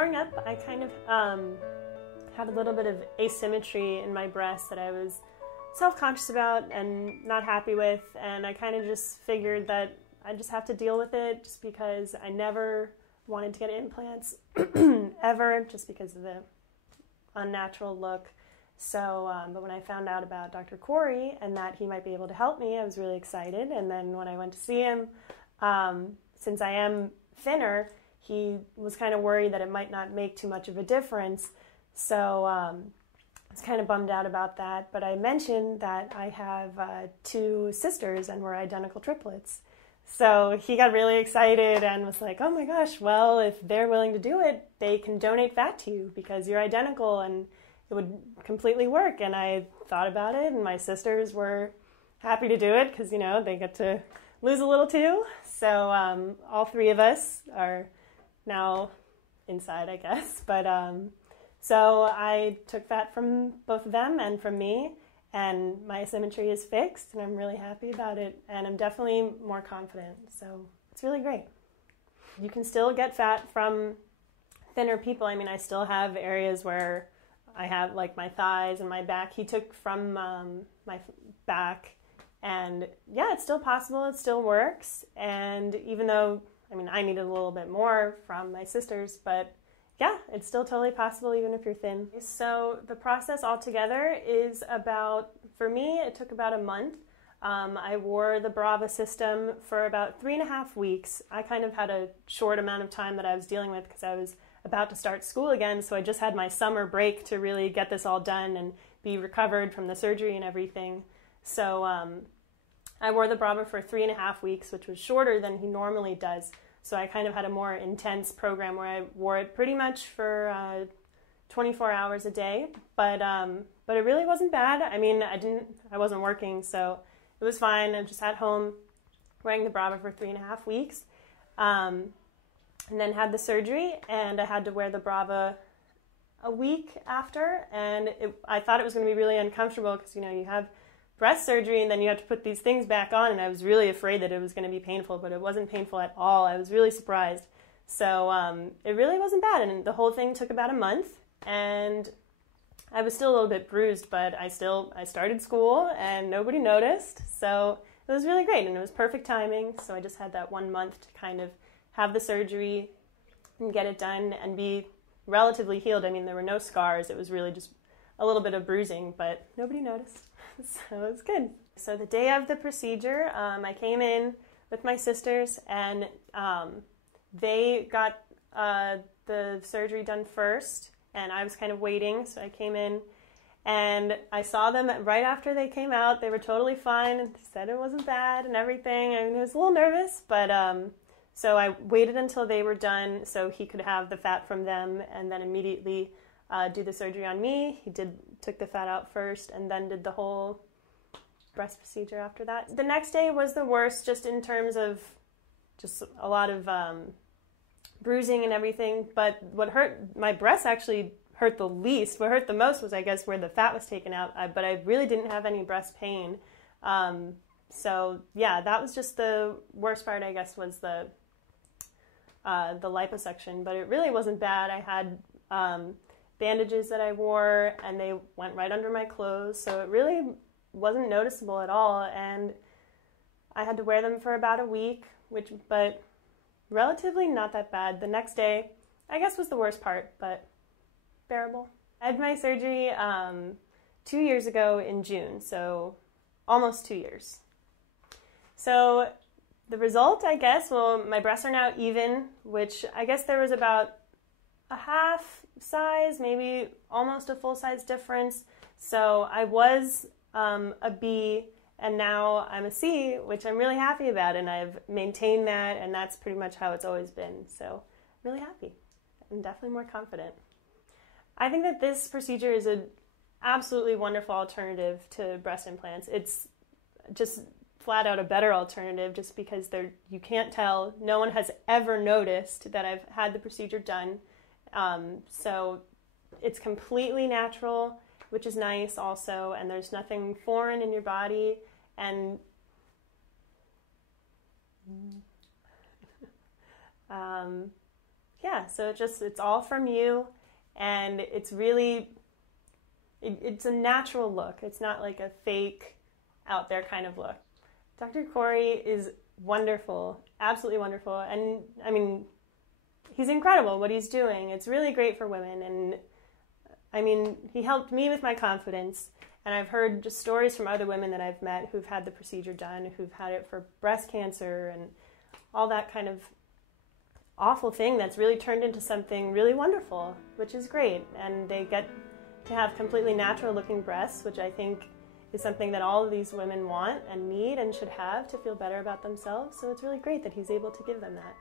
growing up, I kind of had a little bit of asymmetry in my breasts that I was self-conscious about and not happy with, and I kind of just figured that I just have to deal with it just because I never wanted to get implants ever, just because of the unnatural look. So, but when I found out about Dr. Corey and that he might be able to help me, I was really excited. And then when I went to see him, since I am thinner, he was kind of worried that it might not make too much of a difference. So I was kind of bummed out about that. But I mentioned that I have two sisters and we're identical triplets. So he got really excited and was like, oh my gosh, well, if they're willing to do it, they can donate fat to you because you're identical and it would completely work. And I thought about it, and my sisters were happy to do it because, you know, they get to lose a little too. So all three of us are now inside, I guess. But so I took fat from both of them and from me, and my asymmetry is fixed, and I'm really happy about it, and I'm definitely more confident. So it's really great. You can still get fat from thinner people. I mean, I still have areas where I have like my thighs and my back. He took from my back, and yeah, it's still possible. It still works. And even though, I mean, I needed a little bit more from my sisters, but yeah, it's still totally possible even if you're thin. So the process altogether is about, for me, it took about a month. I wore the Brava system for about 3.5 weeks. I kind of had a short amount of time that I was dealing with because I was about to start school again, so I just had my summer break to really get this all done and be recovered from the surgery and everything. So I wore the Brava for 3.5 weeks, which was shorter than he normally does. So I kind of had a more intense program where I wore it pretty much for 24 hours a day, but it really wasn't bad. I mean, I wasn't working, so it was fine. I just at home wearing the Brava for 3.5 weeks. And then had the surgery, and I had to wear the Brava a week after, and I thought it was going to be really uncomfortable because, you know, you have breast surgery and then you have to put these things back on, and I was really afraid that it was going to be painful, but it wasn't painful at all. I was really surprised. So it really wasn't bad, and the whole thing took about a month, and I was still a little bit bruised, but I started school and nobody noticed, so it was really great, and it was perfect timing. So I just had that 1 month to kind of have the surgery and get it done and be relatively healed. I mean, there were no scars. It was really just a little bit of bruising, but nobody noticed. So it was good. So the day of the procedure, I came in with my sisters, and they got the surgery done first, and I was kind of waiting. So I came in, and I saw them right after they came out. They were totally fine and said it wasn't bad and everything. I mean, I was a little nervous, but so I waited until they were done so he could have the fat from them and then immediately do the surgery on me. He took the fat out first and then did the whole breast procedure after that. The next day was the worst, just in terms of just a lot of bruising and everything. But what hurt, my breasts actually hurt the least. What hurt the most was, I guess, where the fat was taken out. But I really didn't have any breast pain. So yeah, that was just the worst part, I guess, was the liposuction. But it really wasn't bad. I had bandages that I wore, and they went right under my clothes, so it really wasn't noticeable at all. And I had to wear them for about a week, but relatively not that bad. The next day, I guess, was the worst part, but bearable. I had my surgery 2 years ago in June, so almost 2 years. So the result, I guess, well, my breasts are now even, which I guess there was about a half size, maybe almost a full size difference. So I was a B, and now I'm a C, which I'm really happy about, and I've maintained that, and that's pretty much how it's always been. So really happy. I'm definitely more confident. I think that this procedure is an absolutely wonderful alternative to breast implants. It's just flat out a better alternative just because you can't tell. No one has ever noticed that I've had the procedure done. So it's completely natural, which is nice also, and there's nothing foreign in your body, and Yeah, so it's all from you, and it's really, it's a natural look. It's not like a fake, out there kind of look. Dr. Corey is wonderful, absolutely wonderful, and I mean, he's incredible what he's doing. It's really great for women, and I mean, he helped me with my confidence, and I've heard just stories from other women that I've met who've had the procedure done, who've had it for breast cancer and all that kind of awful thing that's really turned into something really wonderful, which is great. And they get to have completely natural looking breasts, which I think is something that all of these women want and need and should have to feel better about themselves. So it's really great that he's able to give them that.